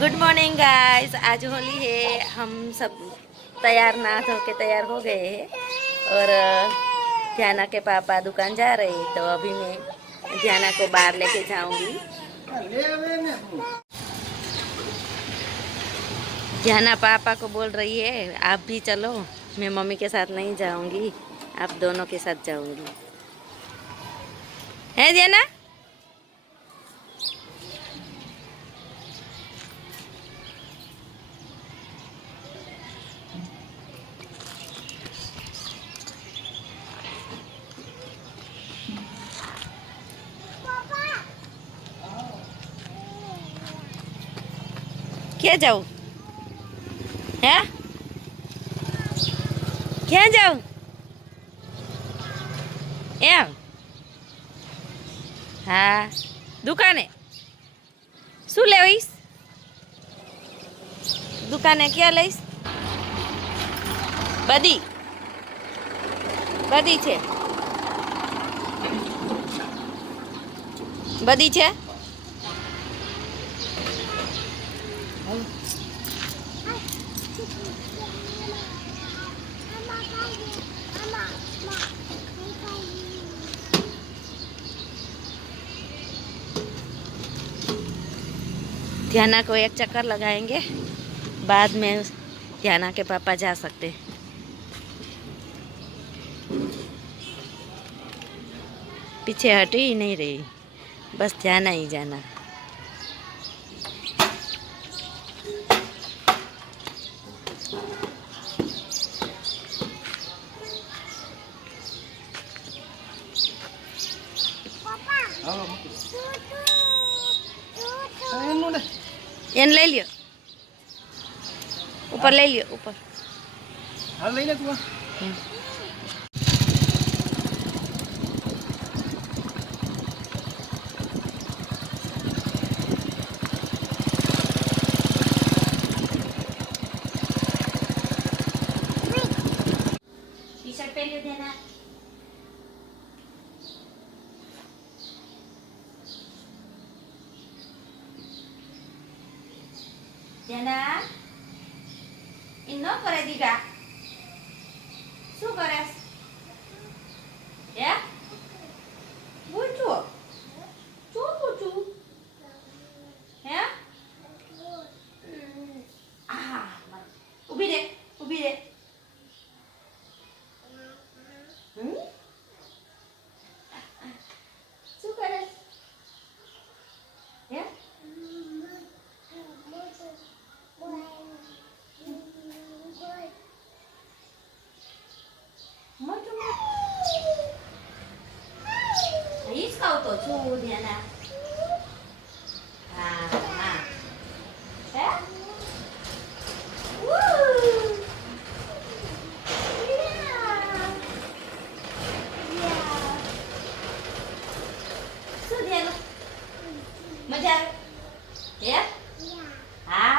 Good morning guys. आज होली है। हम सब तैयार नहा धो के तैयार हो गए हैं और ध्याना के पापा दुकान जा रहे हैं, तो अभी मैं ध्याना को बाहर लेके जाऊंगी। ध्याना पापा को बोल रही है आप भी चलो, मैं मम्मी के साथ नहीं जाऊंगी, आप दोनों के साथ जाऊंगी। है ध्याना? क्या जाऊँ? है क्या जाऊँ? એમ? હા, દુકાને શું લેવીશ? દુકાને ક્યાં લઈશ? બધી બધી છે, બધી છે. ध्याना को एक चक्कर लगाएंगे, बाद में ध्याना के पापा जा सकते. पीछे हट ही नहीं रही, बस ध्याना ही जाना. એને લઈ લ્યો, ઉપર લઈ લ્યો, ઉપર. હા લઈ લે તું. टी शर्ट पहन लो देना. देना इन करे दीगा शू करे या पूछो चू पूछू है आ उभी रे उभी रे. शू करे या તો છું ધ્યાના. હા હા હે શું ધ્યાના મજા આવે હે? હા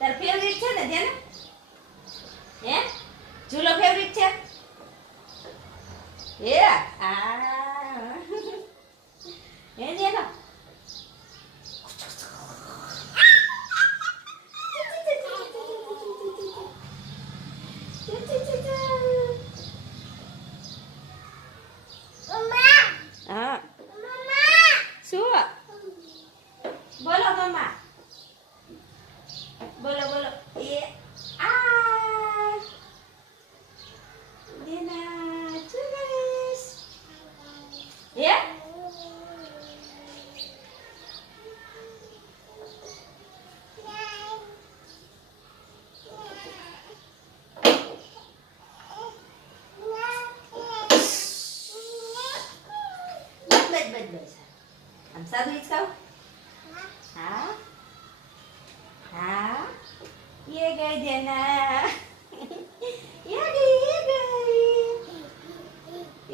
તાર ફેવરિટ છે ને ધ્યાન? હે ઝૂલો ફેવરિટ છે? હે આ હે ધ્યાન? હા શું બોલો મમ્મા? बोलो बोलो ये आ देना चुगस ये बस हम साधु इसका हाँ हाँ ये गई देना ये गई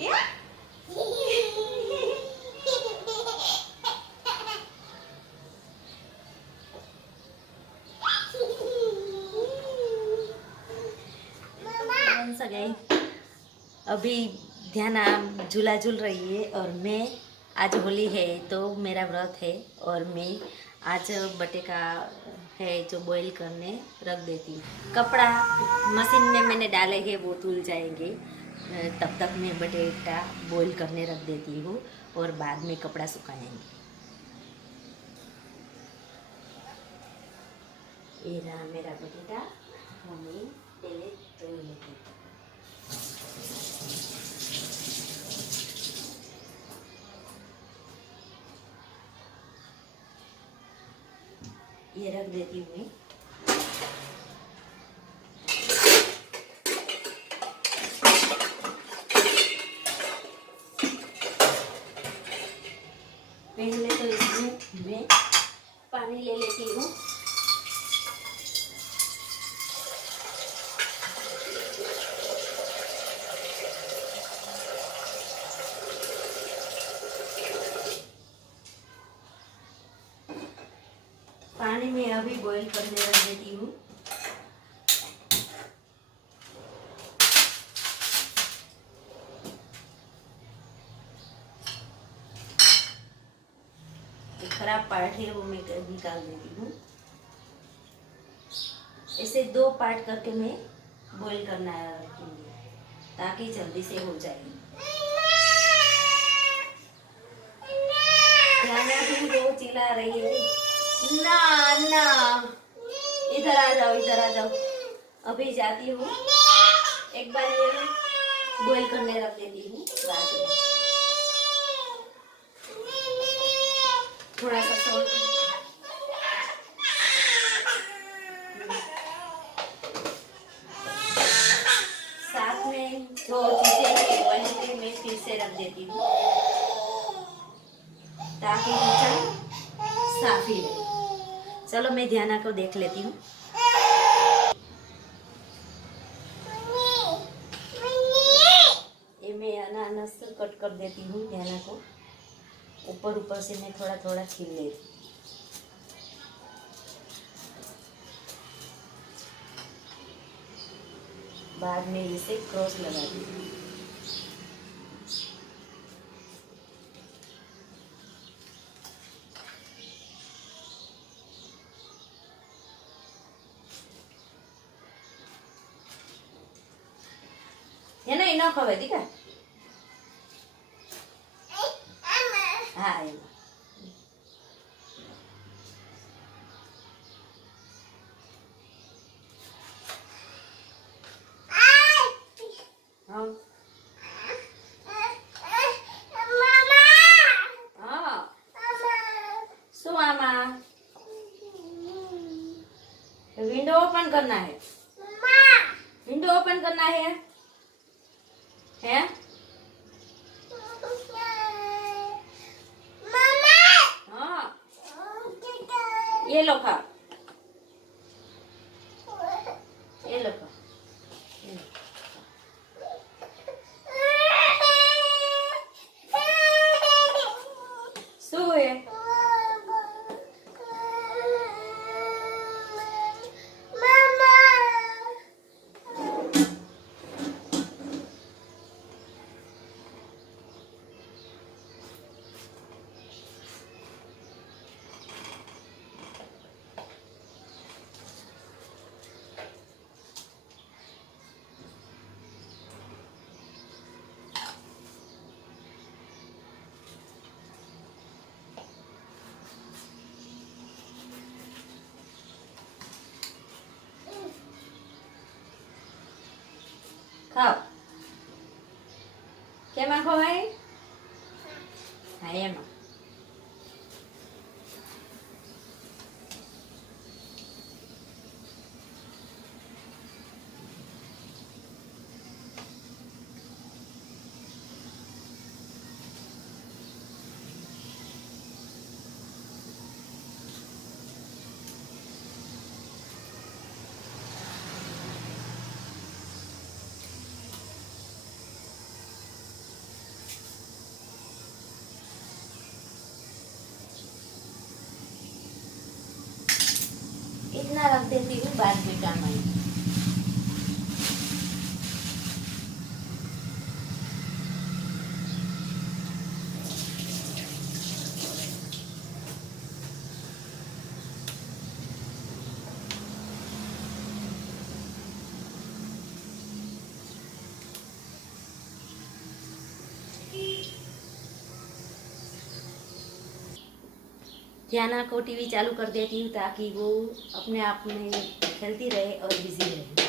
ये सगई अभी ध्याना झूला झूल रही है और मैं आज होली है तो मेरा व्रत है और मैं आज बटेका है जो बॉईल करने रख देती हूँ। कपड़ा मशीन में मैंने डाले हैं वो धुल जाएंगे, तब तक मैं बटेटा बॉईल करने रख देती हूँ और बाद में कपड़ा सुखाएंगे। ये रहा मेरा बटेटा, मैं पहले तोड़ लेती हूँ। ये रख देती हूँ मैं। पहले तो इसमें मैं पानी ले लेती हूँ। पानी में अभी बॉईल करने रख देती हूँ। खराब पार्ट है वो मैं निकाल देती हूँ। ऐसे 2 पार्ट करके मैं बॉईल करना रखूंगी ताकि जल्दी से हो जाए। भी वो चिल्ला रही है, ना ना, इधर आ जाओ, इधर आ जाओ। अभी जाती हूँ, एक बार ये बॉईल करने रख देती हूँ। बाद में थोड़ा सा सॉल्ट, साथ में जो चीजें हैं वही मैं फिर से रख देती हूँ ताकि किचन साफ ही रहे। चलो मैं ध्याना को देख लेती हूँ। ये मैं अनानास कट कर देती हूँ। ध्याना को ऊपर ऊपर से मैं थोड़ा थोड़ा छील लेती हूँ। बाद में इसे क्रॉस लगा दूँ। ये नहीं ना खवे ठीक है। हाँ ये हाँ हाँ सुआमा विंडो ओपन करना है। विंडो ओपन करना है हैं? हाँ ये लो खा, ये लो खा, ये लो। सोए खाओ। क्या माँ खाओ है? हाँ ये माँ। इतना रख देती हूँ, बाद में काम आएगी। ध्याना को टीवी चालू कर देती हूँ ताकि वो अपने आप में खेलती रहे और बिजी रहे।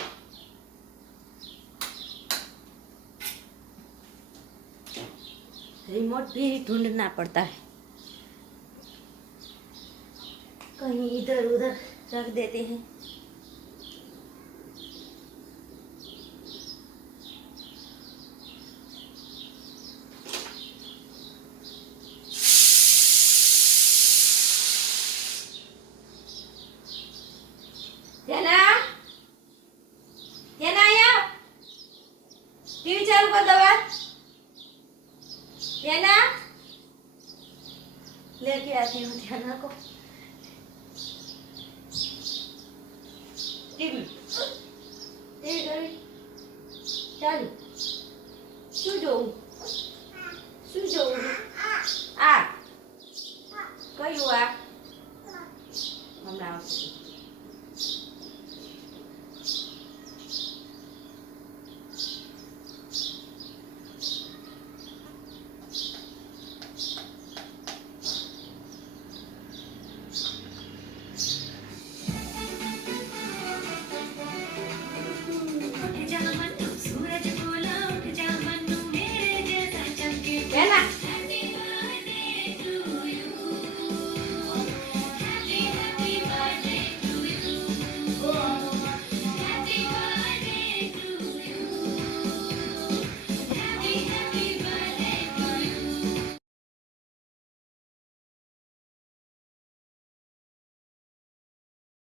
रिमोट भी ढूंढना पड़ता है, कहीं इधर उधर रख देते हैं। ध्याना, ध्याना आया, टीवी चालू कर दो। ध्याना, लेके आती हूँ ध्याना को। टीवी टीवी चालू। सो जाओ, सो जाओ।